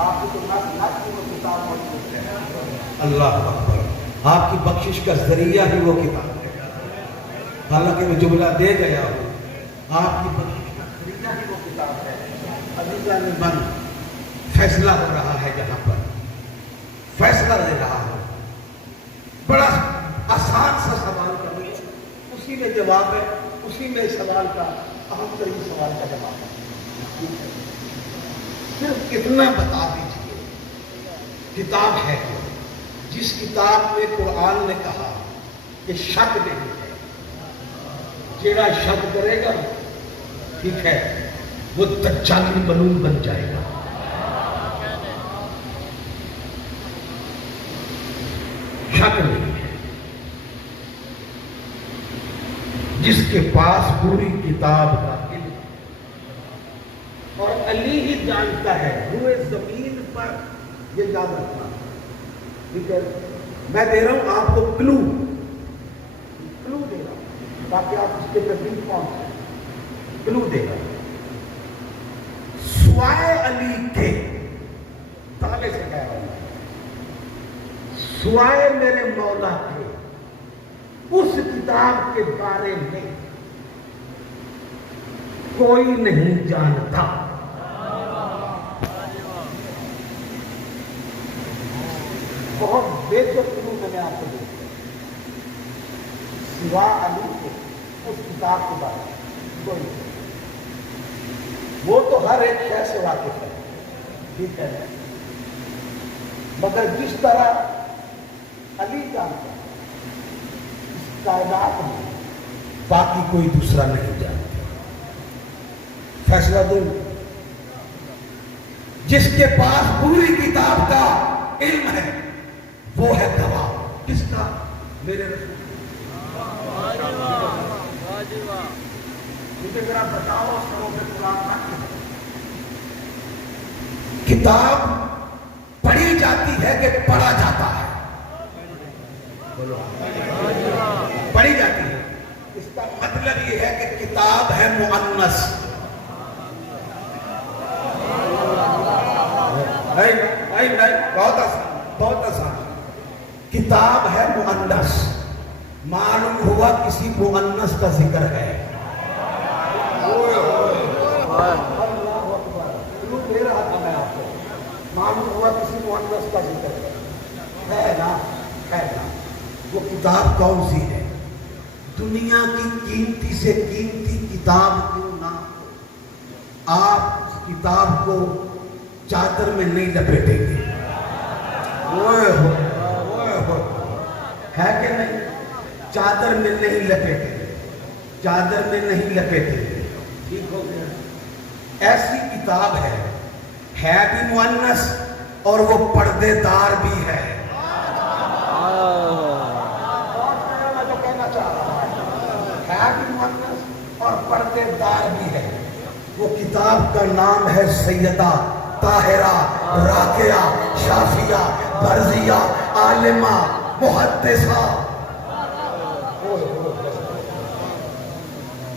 آپ کی تو نہ کی وہ کتاب موجود ہے. اللہ اکبر. آپ کی بخشش کا ذریعہ ہی وہ کتاب ہے. حالانکہ میں جملہ دے گیا ہوں, آپ کی بخشش کا ذریعہ ہی وہ کتاب ہے. عزیزان من, فیصلہ ہو رہا ہے جہاں پر, فیصلہ دے رہا ہے. بڑا آسان سا سوال کا اسی میں جواب ہے, اسی میں سوال کا اہم ترین سوال کا جواب ہے. صرف اتنا بتا دیجیے کتاب ہے کیا؟ جس کتاب میں قرآن نے کہا کہ شک نہیں ہے, جیڑا شک کرے گا ٹھیک ہے وہ دجالی ملعون بن جائے گا. شک نہیں ہے. جس کے پاس پوری کتاب کا علم, اور علی ہی جانتا ہے روئے زمین پر یہ یاد رکھنا. ٹھیک ہے, میں دے رہا ہوں آپ کو کلو دے رہا ہوں تاکہ آپ اس کے قریب پہنچ جائیں. کلو دے رہا ہوں. سوائے علی کے تالے سے کہہ رہا ہوں, سوائے میرے مولا کے اس کتاب کے بارے میں کوئی نہیں جانتا. بہت بہتر کلو میں نے آپ کو دیا, سوا علی کے اس کتاب کے بارے میں کوئی نہیں. وہ تو ہر ایک شے سے واقف ہے, ٹھیک ہے, مگر جس طرح علی جانتا ہے اس کائنات میں باقی کوئی دوسرا نہیں جانتا. فیصلہ دوں, جس کے پاس پوری کتاب کا علم ہے وہ ہے گواہ. کس کا؟ میرے رسول. مجھے ذرا بتاؤ سروں میں قرآن کا کتاب پڑھی جاتی ہے کہ پڑھا جاتا ہے؟ بولو. پڑھی جاتی ہے. اس کا مطلب یہ ہے کہ کتاب ہے مؤنث. بہت آسان, بہت آسان. کتاب ہے مؤنث. معلوم ہوا کسی مؤنث کا ذکر ہے. دے رہا تھا میں آپ کو, معلوم ہوا کسی مؤنث کا ذکر ہے نا, ہے نا. وہ کتاب کون سی ہے؟ دنیا کی قیمتی سے قیمتی کتاب کیوں نہ ہو, آپ اس کتاب کو چادر میں نہیں لپیٹیں گے. ہے کہ نہیں؟ چادر میں نہیں لپیٹیں گے, چادر میں نہیں لپیٹیں گے. ٹھیک ہو گیا. ایسی کتاب ہے بھی مؤنث اور وہ پردے دار بھی ہے. میں جو کہنا چاہ رہا ہوں, ہے بھی مؤنث اور پردے دار بھی ہے. وہ کتاب کا نام ہے سیدہ طاہرہ راقیہ شافیہ برزیہ عالمہ محدثہ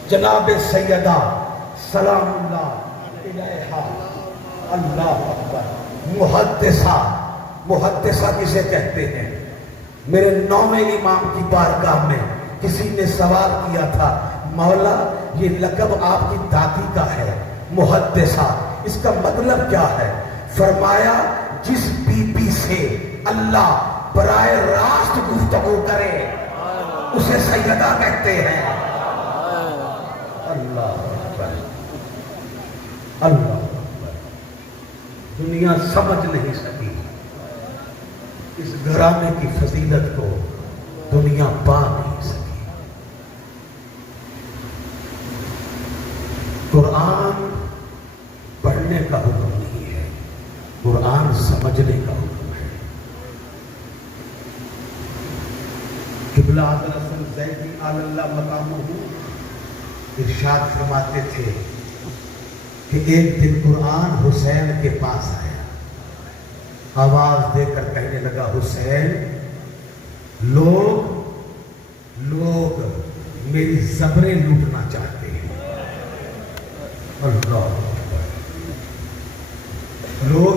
جناب سیدہ سلام اللہ علیہا. اللہ اکبر. محدثہ, محدثہ کسے کہتے ہیں؟ میرے 9ویں امام کی بارگاہ میں کسی نے سوال کیا تھا, مولا یہ لقب آپ کی دادی کا ہے محدثہ, اس کا مطلب کیا ہے؟ فرمایا جس بی بی سے اللہ براہ راست گفتگو کرے اسے سیدہ کہتے ہیں. اللہ اکبر, اللہ اکبر. دنیا سمجھ نہیں سکی اس گھرانے کی فضیلت کو, دنیا پا نہیں سکی. قرآن پڑھنے کا حکم نہیں ہے, قرآن سمجھنے کا حکم ہے. قبلہ حضرت زیدی علی اللہ مقامہ ارشاد فرماتے تھے کہ ایک دن قرآن حسین کے پاس آیا, آواز دے کر کہنے لگا حسین لوگ میری زبریں لوٹنا چاہتے ہیں. اللہ, لوگ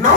9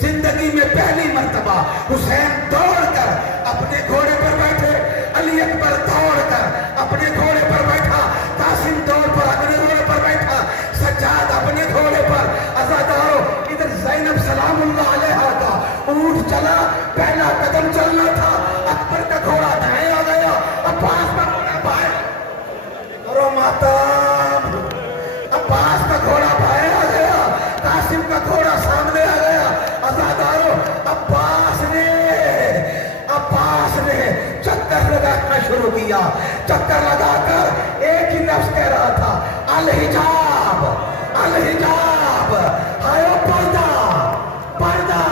زندگی میں پہلی مرتبہ حسین دوڑ کر اپنے گھوڑے پر بیٹھے، علی اکبر دوڑ کر اپنے گھوڑے پر بیٹھا، قاسم دوڑ پر اپنے گھوڑے پر بیٹھا، سجاد اپنے گھوڑے پر، عزادارو ادھر زینب سلام اللہ علیہا کا اونٹ چلا، پہلا قدم چلنا تھا، اکبر کا گھوڑا دائیں آ گیا، عباس کا گھوڑا بائیں، کرو ماتم، عباس کا گھوڑا بائیں آ گیا، قاسم کا گھوڑا سامنے آ گیا، عزادارو عباس نے چکر لگانا شروع کیا، چکر لگا کر ایک ہی لفظ کہہ رہا تھا، الحجاب الحجاب، ہائے پردہ پردہ۔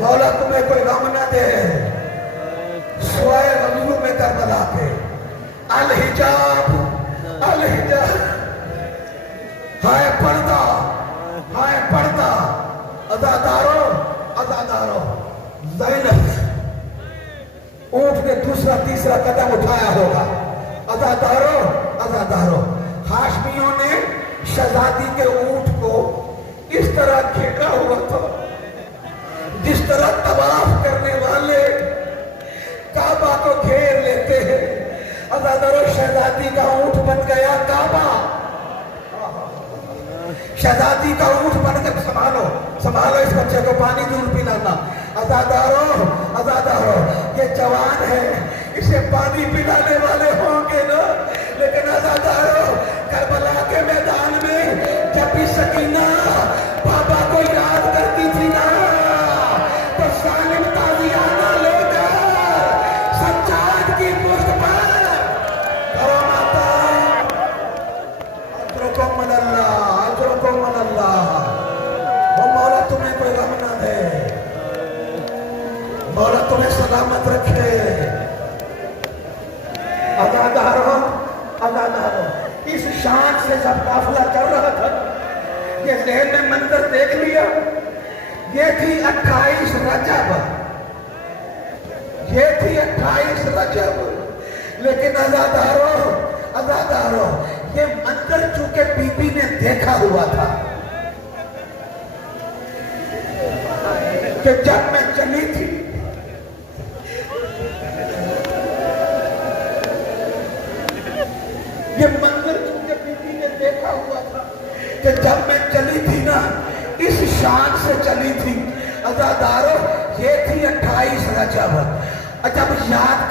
مولا تمہیں کوئی غم نہ دے سوائے غموں میں کربلا کے، الحجاب الحجاب، ہائے پردہ ہائے پردہ۔ عزادارو عزادارو، زینب اونٹ نے دوسرا تیسرا قدم اٹھایا ہوگا، عزادارو عزادارو، ہاشمیوں نے شہزادی کے اونٹ کو اس طرح گھیرا ہوا تھا جس طرح طواف کرنے والے کعبہ کو گھیر لیتے ہیں۔ عزادارو شہزادی کا اونٹ بن گیا کعبہ، شہزادی کا اونٹ بن کر سنبھالو سنبھالو اس بچے کو، پانی دور پلانا۔ عزادارو عزادارو، یہ جوان ہے، اسے پانی پلانے والے ہوں گے نا، لیکن عزادارو کربلا کے میدان میں جب بھی سکینہ بابا کو یاد کرتی تھی نا تو سالم تازیانہ لے کر سجاد کی پشت پر کرو ماتا، اجرکم من اللہ اجرکم من اللہ۔ وہ مولا تمہیں کوئی غم نہ دے، مولا تمہیں سلامت رکھے۔ عزادارو عزادارو، اس شان سے جب قافلہ چل رہا تھا، یہ ذہن میں منظر دیکھ لیا، یہ تھی 28 رجب، یہ تھی 28 رجب، لیکن عزادارو عزادارو، یہ منظر چونکہ بی بی نے دیکھا ہوا تھا کہ جب میں چلی تھی یہ منظر چونکہ بی بی نے دیکھا ہوا تھا کہ جب میں چلی تھی نا اس شان سے چلی تھی۔ عزادارو یہ تھی 28 رجب، جب یاد